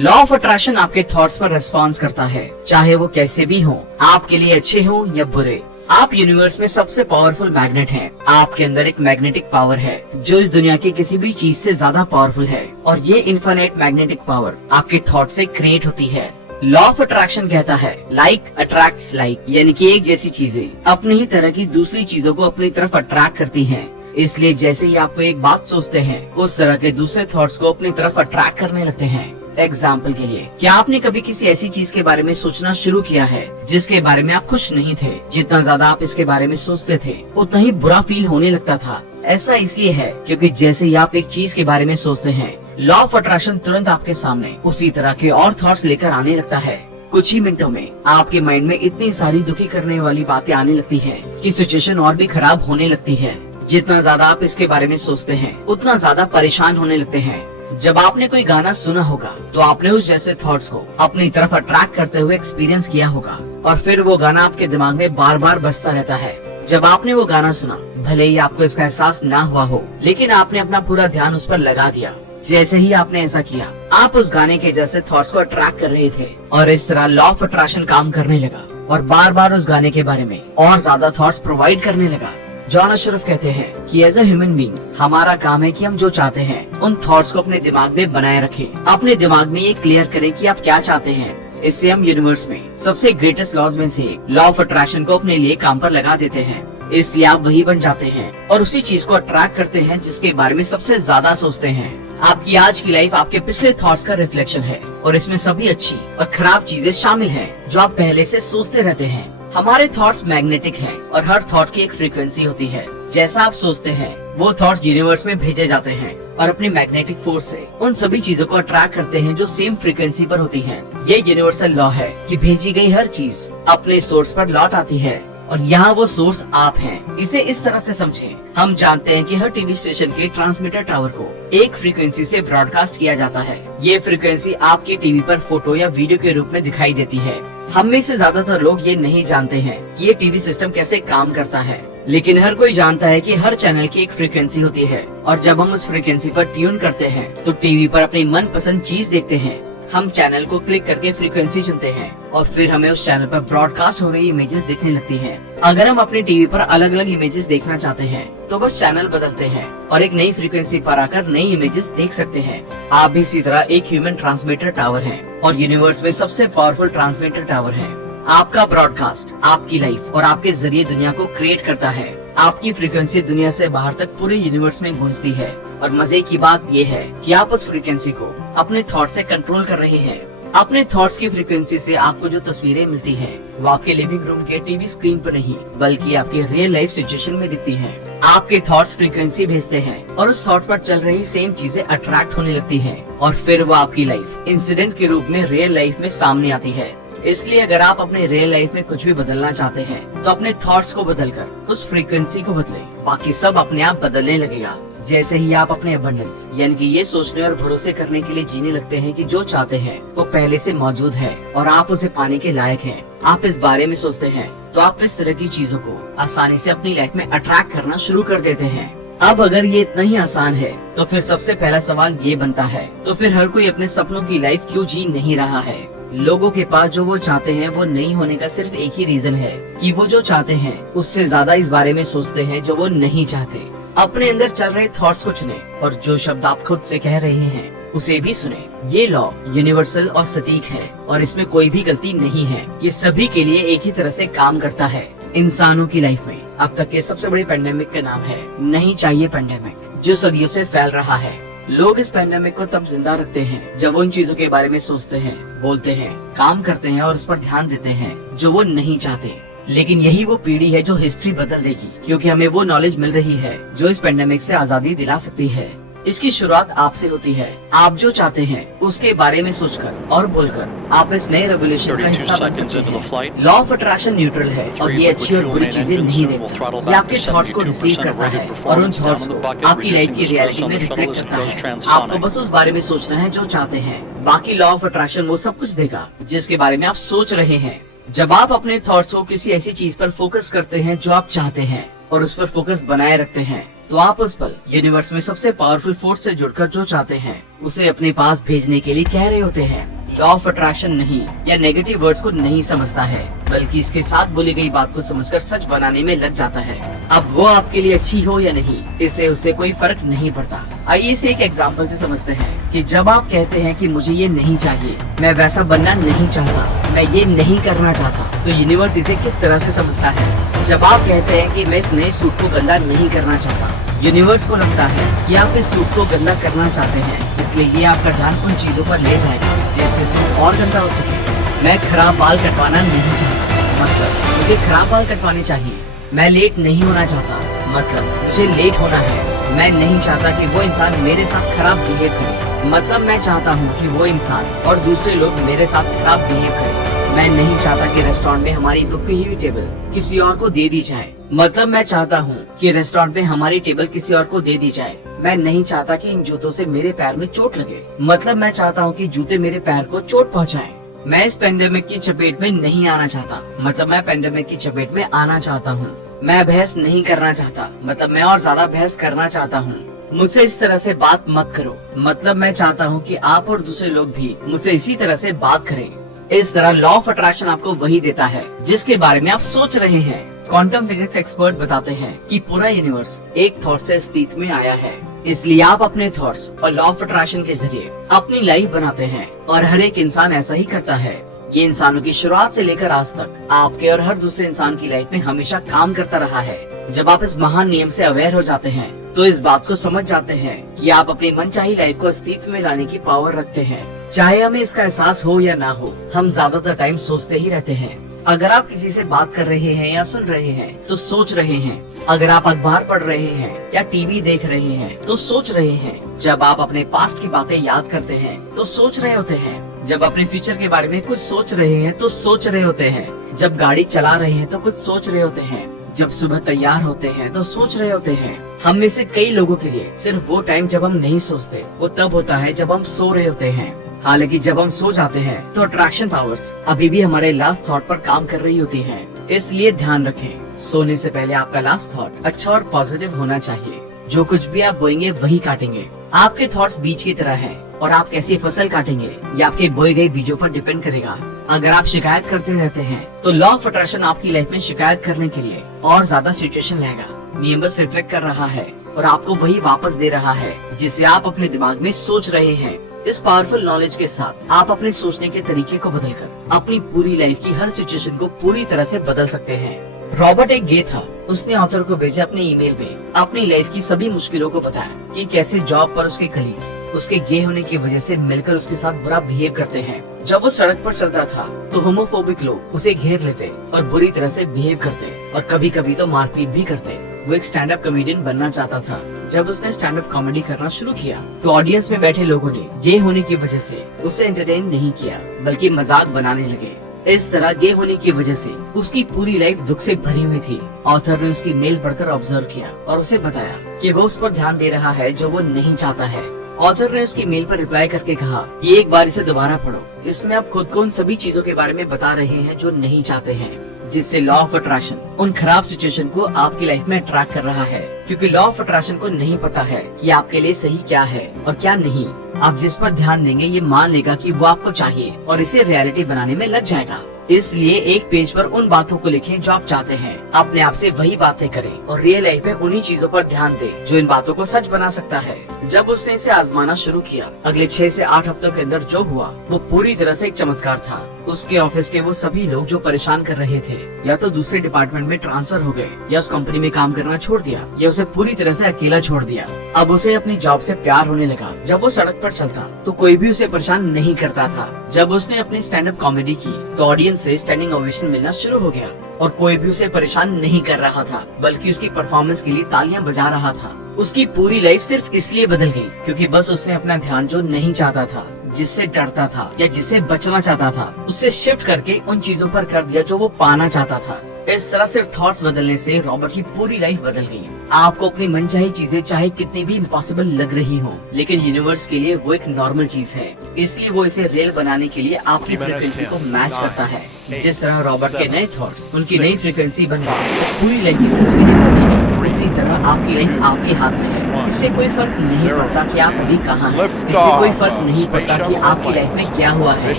Law of attraction आपके thoughts पर response करता है, चाहे वो कैसे भी हो, आपके लिए अच्छे हो या बुरे। आप यूनिवर्स में सबसे पावरफुल मैग्नेट हैं। आपके अंदर एक मैग्नेटिक पावर है जो इस दुनिया की किसी भी चीज से ज्यादा पावरफुल है, और ये इनफाइनाइट मैग्नेटिक पावर आपके थॉट से क्रिएट होती है। लॉ ऑफ अट्रैक्शन कहता है लाइक अट्रैक्ट्स लाइक, यानी कि एक जैसी चीजें अपनी ही तरह की दूसरी चीजों को अपनी तरफ अट्रैक्ट करती हैं। इसलिए जैसे ही आपको एक बात सोचते हैं, उस तरह के दूसरे थॉट्स को अपनी तरफ अट्रैक्ट करने लगते हैं। एग्जाम्पल के लिए, क्या आपने कभी किसी ऐसी चीज के बारे में सोचना शुरू किया है जिसके बारे में आप खुश नहीं थे? जितना ज्यादा आप इसके बारे में सोचते थे, उतना ही बुरा फील होने लगता था। ऐसा इसलिए है क्योंकि जैसे ही आप एक चीज के बारे में सोचते हैं, लॉ ऑफ अट्रैक्शन तुरंत आपके सामने उसी तरह के और थॉट्स लेकर आने लगता है। कुछ ही मिनटों में आपके माइंड में इतनी सारी दुखी करने वाली बातें आने लगती हैं कि सिचुएशन और भी खराब होने लगती है। जितना ज्यादा आप इसके बारे में सोचते हैं, उतना ज्यादा परेशान होने लगते हैं। जब आपने कोई गाना सुना होगा तो आपने उस जैसे थॉट्स को अपनी तरफ अट्रैक्ट करते हुए एक्सपीरियंस किया होगा, और फिर वो गाना आपके दिमाग में बार बार बजता रहता है। जब आपने वो गाना सुना, भले ही आपको इसका एहसास ना हुआ हो, लेकिन आपने अपना पूरा ध्यान उस पर लगा दिया। जैसे ही आपने ऐसा किया, आप उस गाने के जैसे थॉट्स को अट्रैक्ट कर रहे थे, और इस तरह लॉ ऑफ अट्रैक्शन काम करने लगा और बार बार उस गाने के बारे में और ज्यादा थॉट्स प्रोवाइड करने लगा। जॉन अशरफ कहते हैं कि एज अ ह्यूमन बीइंग हमारा काम है कि हम जो चाहते हैं उन थॉट्स को अपने दिमाग में बनाए रखें। अपने दिमाग में ये क्लियर करें कि आप क्या चाहते हैं। इससे हम यूनिवर्स में सबसे ग्रेटेस्ट लॉज में से लॉ ऑफ अट्रैक्शन को अपने लिए काम पर लगा देते हैं। इसलिए आप वही बन जाते हैं और उसी चीज को अट्रैक्ट करते हैं जिसके बारे में सबसे ज्यादा सोचते हैं। आपकी आज की लाइफ आपके पिछले थॉट्स का रिफ्लेक्शन है, और इसमें सभी अच्छी और खराब चीजें शामिल हैं जो आप पहले से सोचते रहते हैं। हमारे थॉट्स मैग्नेटिक हैं और हर थॉट की एक फ्रीक्वेंसी होती है। जैसा आप सोचते हैं, वो थॉट्स यूनिवर्स में भेजे जाते हैं और अपनी मैग्नेटिक फोर्स से उन सभी चीजों को अट्रैक्ट करते हैं जो सेम फ्रीक्वेंसी पर होती हैं। ये यूनिवर्सल लॉ है कि भेजी गई हर चीज अपने सोर्स पर लौट आती है, और यहाँ वो सोर्स आप हैं। इसे इस तरह से समझें, हम जानते हैं कि हर टीवी स्टेशन के ट्रांसमीटर टावर को एक फ्रीक्वेंसी से ब्रॉडकास्ट किया जाता है। ये फ्रीक्वेंसी आपके टीवी पर फोटो या वीडियो के रूप में दिखाई देती है। हम में से ज्यादातर लोग ये नहीं जानते हैं कि ये टीवी सिस्टम कैसे काम करता है, लेकिन हर कोई जानता है कि हर चैनल की एक फ्रीक्वेंसी होती है, और जब हम उस फ्रीक्वेंसी पर ट्यून करते हैं तो टीवी पर अपनी मनपसंद चीज देखते हैं। हम चैनल को क्लिक करके फ्रीक्वेंसी चुनते हैं, और फिर हमें उस चैनल पर ब्रॉडकास्ट हो रही इमेजेस दिखने लगती हैं। अगर हम अपने टीवी पर अलग अलग इमेजेस देखना चाहते हैं तो बस चैनल बदलते हैं और एक नई फ्रीक्वेंसी पर आकर नई इमेजेस देख सकते हैं। आप भी इसी तरह एक ह्यूमन ट्रांसमीटर टावर हैं, और यूनिवर्स में सबसे पावरफुल ट्रांसमीटर टावर है। आपका ब्रॉडकास्ट आपकी लाइफ और आपके जरिए दुनिया को क्रिएट करता है। आपकी फ्रीक्वेंसी दुनिया से बाहर तक पूरे यूनिवर्स में गूंजती है, और मजे की बात ये है कि आप उस फ्रीक्वेंसी को अपने थॉट से कंट्रोल कर रहे हैं। अपने थॉट्स की फ्रीक्वेंसी से आपको जो तस्वीरें मिलती हैं, वो आपके लिविंग रूम के टीवी स्क्रीन पर नहीं, बल्कि आपके रियल लाइफ सिचुएशन में दिखती हैं। आपके थॉट्स फ्रीक्वेंसी भेजते हैं, और उस थॉट पर चल रही सेम चीजें अट्रैक्ट होने लगती हैं, और फिर वो आपकी लाइफ इंसिडेंट के रूप में रियल लाइफ में सामने आती है। इसलिए अगर आप अपने रियल लाइफ में कुछ भी बदलना चाहते हैं, तो अपने थॉट्स को बदलकर उस फ्रीक्वेंसी को बदलें, बाकी सब अपने आप बदलने लगेगा। जैसे ही आप अपने अबंडेंस यानी कि ये सोचने और भरोसे करने के लिए जीने लगते हैं कि जो चाहते हैं वो पहले से मौजूद है और आप उसे पाने के लायक हैं, आप इस बारे में सोचते हैं, तो आप इस तरह की चीजों को आसानी से अपनी लाइफ में अट्रैक्ट करना शुरू कर देते हैं। अब अगर ये इतना ही आसान है, तो फिर सबसे पहला सवाल ये बनता है, तो फिर हर कोई अपने सपनों की लाइफ क्यों जी नहीं रहा है? लोगों के पास जो वो चाहते हैं वो नहीं होने का सिर्फ एक ही रीजन है कि वो जो चाहते हैं उससे ज्यादा इस बारे में सोचते हैं जो वो नहीं चाहते। अपने अंदर चल रहे थॉट्स को चुने, और जो शब्द आप खुद से कह रहे हैं उसे भी सुने। ये लॉ यूनिवर्सल और सटीक है, और इसमें कोई भी गलती नहीं है। ये सभी के लिए एक ही तरह से काम करता है। इंसानों की लाइफ में अब तक के सबसे बड़े पेंडेमिक का नाम है नहीं चाहिए पेंडेमिक, जो सदियों से फैल रहा है। लोग इस पेंडेमिक को तब जिंदा रखते हैं जब वो उन चीजों के बारे में सोचते हैं, बोलते हैं, काम करते हैं और उस पर ध्यान देते हैं जो वो नहीं चाहते। लेकिन यही वो पीढ़ी है जो हिस्ट्री बदल देगी, क्योंकि हमें वो नॉलेज मिल रही है जो इस पेंडेमिक से आजादी दिला सकती है। इसकी शुरुआत आपसे होती है। आप जो चाहते हैं उसके बारे में सोचकर और बोलकर आप इस नए रेवोल्यूशन का हिस्सा बन सकते हैं। लॉ ऑफ अट्रैक्शन न्यूट्रल है, और ये अच्छी और बुरी चीजें नहीं देता। ये आपके थॉट्स को रिसीव करता है और उन थॉट्स को आपकी लाइफ की रियलिटी में रिफ्लेक्ट करता है। आपको बस उस बारे में सोचना है जो चाहते हैं। बाकी लॉ ऑफ अट्रैक्शन वो सब कुछ देगा जिसके बारे में आप सोच रहे हैं। जब आप अपने थॉट्स को किसी ऐसी चीज पर फोकस करते हैं जो आप चाहते हैं और उस पर फोकस बनाए रखते हैं, तो आप उस पल यूनिवर्स में सबसे पावरफुल फोर्स से जुड़कर जो चाहते हैं उसे अपने पास भेजने के लिए कह रहे होते हैं। लॉ ऑफ अट्रैक्शन नहीं या नेगेटिव वर्ड्स को नहीं समझता है, बल्कि इसके साथ बोली गई बात को समझकर सच बनाने में लग जाता है। अब वो आपके लिए अच्छी हो या नहीं, इससे उससे कोई फर्क नहीं पड़ता। आइए इसे एक एग्जांपल से समझते हैं कि जब आप कहते हैं कि मुझे ये नहीं चाहिए, मैं वैसा बनना नहीं चाहता, मैं ये नहीं करना चाहता, तो यूनिवर्स इसे किस तरह से समझता है। जब आप कहते हैं कि मैं इस नए सूट को गंदा नहीं करना चाहता, यूनिवर्स को लगता है कि आप इस सूट को गंदा करना चाहते हैं, इसलिए ये आपका ध्यान उन चीजों पर ले जाएगा जिससे सूट और गंदा हो सके। मैं खराब बाल कटवाना नहीं चाहता, मतलब मुझे खराब बाल कटवाने चाहिए। मैं लेट नहीं होना चाहता, मतलब मुझे लेट होना है। मैं नहीं चाहता कि वो इंसान मेरे साथ खराब बिहेव करे, मतलब मैं चाहता हूँ कि वो इंसान और दूसरे लोग मेरे साथ खराब बिहेव करें। मैं नहीं चाहता कि रेस्टोरेंट में हमारी बुक की हुई टेबल किसी और को दे दी जाए, मतलब मैं चाहता हूँ कि रेस्टोरेंट में हमारी टेबल किसी और को दे दी जाए। मैं नहीं चाहता कि इन जूतों से मेरे पैर में चोट लगे, मतलब मैं चाहता हूँ कि जूते मेरे पैर को चोट पहुँचाएं। मैं इस पेंडेमिक की चपेट में नहीं आना चाहता, मतलब मैं पेंडेमिक की चपेट में आना चाहता हूँ। मैं बहस नहीं करना चाहता, मतलब मैं और ज्यादा बहस करना चाहता हूँ। मुझसे इस तरह से बात मत करो, मतलब मैं चाहता हूँ कि आप और दूसरे लोग भी मुझसे इसी तरह से बात करें। इस तरह लॉ ऑफ अट्रैक्शन आपको वही देता है जिसके बारे में आप सोच रहे हैं। क्वांटम फिजिक्स एक्सपर्ट बताते हैं कि पूरा यूनिवर्स एक थॉट से अस्तित्व में आया है, इसलिए आप अपने थॉट्स और लॉ ऑफ अट्रैक्शन के जरिए अपनी लाइफ बनाते हैं, और हर एक इंसान ऐसा ही करता है। ये इंसानों की शुरुआत से लेकर आज तक आपके और हर दूसरे इंसान की लाइफ में हमेशा काम करता रहा है। जब आप इस महान नियम से अवेयर हो जाते हैं तो इस बात को समझ जाते हैं कि आप अपनी मनचाही लाइफ को अस्तित्व में लाने की पावर रखते हैं। चाहे हमें इसका एहसास हो या ना हो, हम ज्यादातर टाइम सोचते ही रहते हैं। अगर आप किसी से बात कर रहे हैं या सुन रहे हैं तो सोच रहे हैं। अगर आप अखबार पढ़ रहे हैं या टीवी देख रहे हैं तो सोच रहे हैं। जब आप अपने पास्ट की बातें याद करते हैं तो सोच रहे होते हैं। जब अपने फ्यूचर के बारे में कुछ सोच रहे हैं तो सोच रहे होते हैं। जब गाड़ी चला रहे हैं तो कुछ सोच रहे होते हैं। जब सुबह तैयार होते हैं तो सोच रहे होते हैं। हम में से कई लोगों के लिए सिर्फ वो टाइम जब हम नहीं सोचते वो तब होता है जब हम सो रहे होते हैं। हालांकि जब हम सो जाते हैं तो अट्रैक्शन पावर्स अभी भी हमारे लास्ट थॉट पर काम कर रही होती हैं। इसलिए ध्यान रखें, सोने से पहले आपका लास्ट थॉट अच्छा और पॉजिटिव होना चाहिए। जो कुछ भी आप बोएंगे वही काटेंगे। आपके थॉट्स बीज की तरह हैं और आप कैसी फसल काटेंगे ये आपके बोए गए बीजों पर डिपेंड करेगा। अगर आप शिकायत करते रहते हैं तो लॉ ऑफ अट्रैक्शन आपकी लाइफ में शिकायत करने के लिए और ज्यादा सिचुएशन लाएगा। नियम बस रिफ्लेक्ट कर रहा है और आपको वही वापस दे रहा है जिसे आप अपने दिमाग में सोच रहे हैं। इस पावरफुल नॉलेज के साथ आप अपने सोचने के तरीके को बदलकर अपनी पूरी लाइफ की हर सिचुएशन को पूरी तरह से बदल सकते हैं। रॉबर्ट एक गे था। उसने ऑथर को भेजा अपने ईमेल में अपनी लाइफ की सभी मुश्किलों को बताया कि कैसे जॉब पर उसके कलीग्स उसके गे होने की वजह से मिलकर उसके साथ बुरा बिहेव करते हैं। जब वो सड़क पर चलता था तो होमोफोबिक लोग उसे घेर लेते और बुरी तरह से बिहेव करते और कभी कभी तो मारपीट भी करते। वो एक स्टैंड अप कॉमेडियन बनना चाहता था। जब उसने स्टैंड अप कॉमेडी करना शुरू किया तो ऑडियंस में बैठे लोगों ने गे होने की वजह से उसे एंटरटेन नहीं किया बल्कि मजाक बनाने लगे। इस तरह गे होने की वजह से उसकी पूरी लाइफ दुख से भरी हुई थी। ऑथर ने उसकी मेल पढ़कर ऑब्जर्व किया और उसे बताया कि वो उस पर ध्यान दे रहा है जो वो नहीं चाहता है। ऑथर ने उसकी मेल पर रिप्लाई करके कहा कि एक बार इसे दोबारा पढ़ो, इसमें आप खुद को उन सभी चीजों के बारे में बता रहे हैं जो नहीं चाहते हैं, जिससे लॉ ऑफ अट्रैक्शन उन खराब सिचुएशन को आपकी लाइफ में अट्रैक्ट कर रहा है। क्योंकि लॉ ऑफ अट्रैक्शन को नहीं पता है कि आपके लिए सही क्या है और क्या नहीं। आप जिस पर ध्यान देंगे ये मान लेगा कि वो आपको चाहिए और इसे रियलिटी बनाने में लग जाएगा। इसलिए एक पेज पर उन बातों को लिखें जो आप चाहते हैं। अपने आप से वही बातें करें और रियल लाइफ में उन्हीं चीजों पर ध्यान दें जो इन बातों को सच बना सकता है। जब उसने इसे आजमाना शुरू किया, अगले 6 से 8 हफ्तों के अंदर जो हुआ वो पूरी तरह से एक चमत्कार था। उसके ऑफिस के वो सभी लोग जो परेशान कर रहे थे या तो दूसरे डिपार्टमेंट में ट्रांसफर हो गए या उस कंपनी में काम करना छोड़ दिया या उसे पूरी तरह से अकेला छोड़ दिया। अब उसे अपनी जॉब से प्यार होने लगा। जब वो सड़क पर चलता तो कोई भी उसे परेशान नहीं करता था। जब उसने अपनी स्टैंड अप कॉमेडी की तो ऑडियंस से स्टैंडिंग ओवेशन मिलना शुरू हो गया और कोई भी उसे परेशान नहीं कर रहा था बल्कि उसकी परफॉर्मेंस के लिए तालियां बजा रहा था। उसकी पूरी लाइफ सिर्फ इसलिए बदल गई क्योंकि बस उसने अपना ध्यान जो नहीं चाहता था, जिससे डरता था या जिससे बचना चाहता था, उससे शिफ्ट करके उन चीजों पर कर दिया जो वो पाना चाहता था। इस तरह सिर्फ थॉट्स बदलने से रॉबर्ट की पूरी लाइफ बदल गई। आपको अपनी मनचाही चीजें चाहे कितनी भी इम्पॉसिबल लग रही हो, लेकिन यूनिवर्स के लिए वो एक नॉर्मल चीज है। इसलिए वो इसे रियल बनाने के लिए आपकी फ्रीक्वेंसी को मैच करता है। जिस तरह रॉबर्ट के नए थॉट्स उनकी नई फ्रीक्वेंसी बन गई, पूरी लाइफ की तस्वीरें बदल गई। उसी तरह आपकी लाइफ आपके हाथ में है। इससे कोई फर्क नहीं पड़ता कि आप अभी कहाँ हैं। इससे कोई फर्क नहीं पड़ता कि आपकी लाइफ में क्या हुआ है।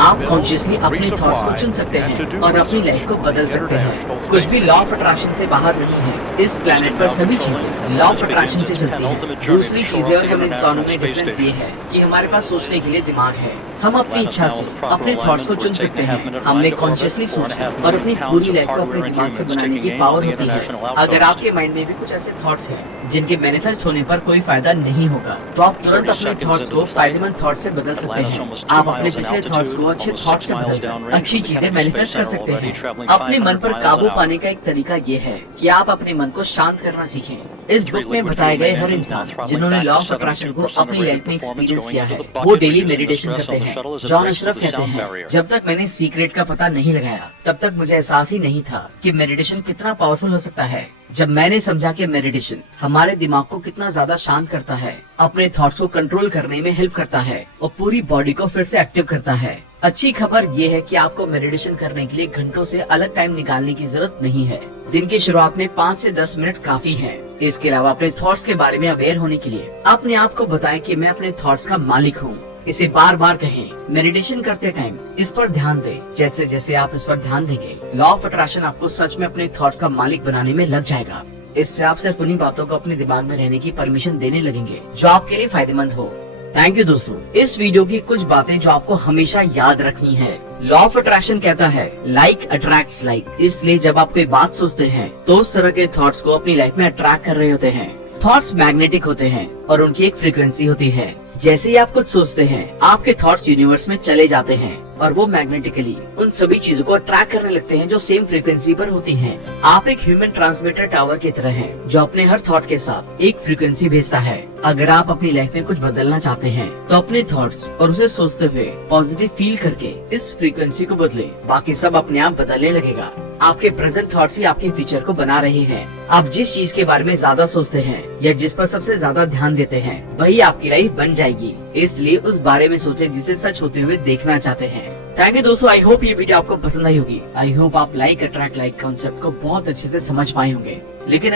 आप कॉन्शियसली अपने थॉट्स को चुन सकते हैं और अपनी लाइफ को बदल सकते हैं। कुछ भी लॉ ऑफ अट्रैक्शन से बाहर नहीं है। इस प्लेनेट पर सभी चीजें लॉ ऑफ अट्रैक्शन से चलती हैं। दूसरी चीजें और हम इंसानों में डिफरेंस ये है कि हमारे पास सोचने के लिए दिमाग है। हम अपनी इच्छा से अपने थॉट्स को चुन सकते हैं। हमने कॉन्शियसली सोचा और अपनी पूरी लाइफ को अपने दिमाग से बनाने की पावर होती है। अगर आपके माइंड में भी कुछ ऐसे थॉट्स हैं जिनके मैनिफेस्ट होने पर कोई फायदा नहीं होगा, तो आप तुरंत अपने थॉट्स को फायदेमंद थॉट से बदल सकते हैं। आप अपने पिछले थॉट्स को अच्छे थॉट से बदलकर अच्छी चीजें मैनिफेस्ट कर सकते हैं। अपने मन पर काबू पाने का एक तरीका ये है कि आप अपने मन को शांत करना सीखें। इस बुक में बताए गए हर इंसान जिन्होंने लॉ ऑफ अट्रैक्शन को अपनी लाइफ में एक्सपीरियंस किया है, वो डेली मेडिटेशन करते हैं। जॉन अशरफ कहते हैं, जब तक मैंने सीक्रेट का पता नहीं लगाया तब तक मुझे एहसास ही नहीं था कि मेडिटेशन कितना पावरफुल हो सकता है। जब मैंने समझा कि मेडिटेशन हमारे दिमाग को कितना ज्यादा शांत करता है, अपने थॉट्स को कंट्रोल करने में हेल्प करता है और पूरी बॉडी को फिर से एक्टिव करता है। अच्छी खबर ये है कि आपको मेडिटेशन करने के लिए घंटों से अलग टाइम निकालने की जरूरत नहीं है। दिन की शुरुआत में 5 से 10 मिनट काफी है। इसके अलावा अपने थॉट्स के बारे में अवेयर होने के लिए अपने आप को बताएं कि मैं अपने थॉट्स का मालिक हूँ। इसे बार बार कहें। मेडिटेशन करते टाइम इस पर ध्यान दें। जैसे जैसे आप इस पर ध्यान देंगे, लॉ ऑफ अट्रैक्शन आपको सच में अपने थॉट्स का मालिक बनाने में लग जाएगा। इससे आप सिर्फ उन्हीं बातों को अपने दिमाग में रहने की परमिशन देने लगेंगे जो आपके लिए फायदेमंद हो। थैंक यू दोस्तों। इस वीडियो की कुछ बातें जो आपको हमेशा याद रखनी है। लॉ ऑफ अट्रैक्शन कहता है लाइक अट्रैक्ट्स लाइक। इसलिए जब आप कोई बात सोचते हैं तो उस तरह के थॉट्स को अपनी लाइफ में अट्रैक्ट कर रहे होते हैं। थॉट्स मैग्नेटिक होते हैं और उनकी एक फ्रीक्वेंसी होती है। जैसे ही आप कुछ सोचते हैं, आपके थॉट्स यूनिवर्स में चले जाते हैं और वो मैग्नेटिकली उन सभी चीजों को अट्रैक्ट करने लगते हैं जो सेम फ्रीक्वेंसी पर होती हैं। आप एक ह्यूमन ट्रांसमीटर टावर की तरह हैं, जो अपने हर थॉट के साथ एक फ्रीक्वेंसी भेजता है। अगर आप अपनी लाइफ में कुछ बदलना चाहते हैं तो अपने थॉट्स और उसे सोचते हुए पॉजिटिव फील करके इस फ्रीक्वेंसी को बदले। बाकी सब अपने आप बदलने लगेगा। आपके प्रेजेंट थॉट्स ही आपके फ्यूचर को बना रहे हैं। आप जिस चीज के बारे में ज्यादा सोचते हैं या जिस पर सबसे ज्यादा ध्यान देते हैं, वही आपकी लाइफ बन जाएगी। इसलिए उस बारे में सोचें जिसे सच होते हुए देखना चाहते हैं। थैंक यू दोस्तों। आई होप ये वीडियो आपको पसंद आई होगी। आई होप आप लाइक अट्रैक्ट लाइक कॉन्सेप्ट को बहुत अच्छे से समझ पाए होंगे। लेकिन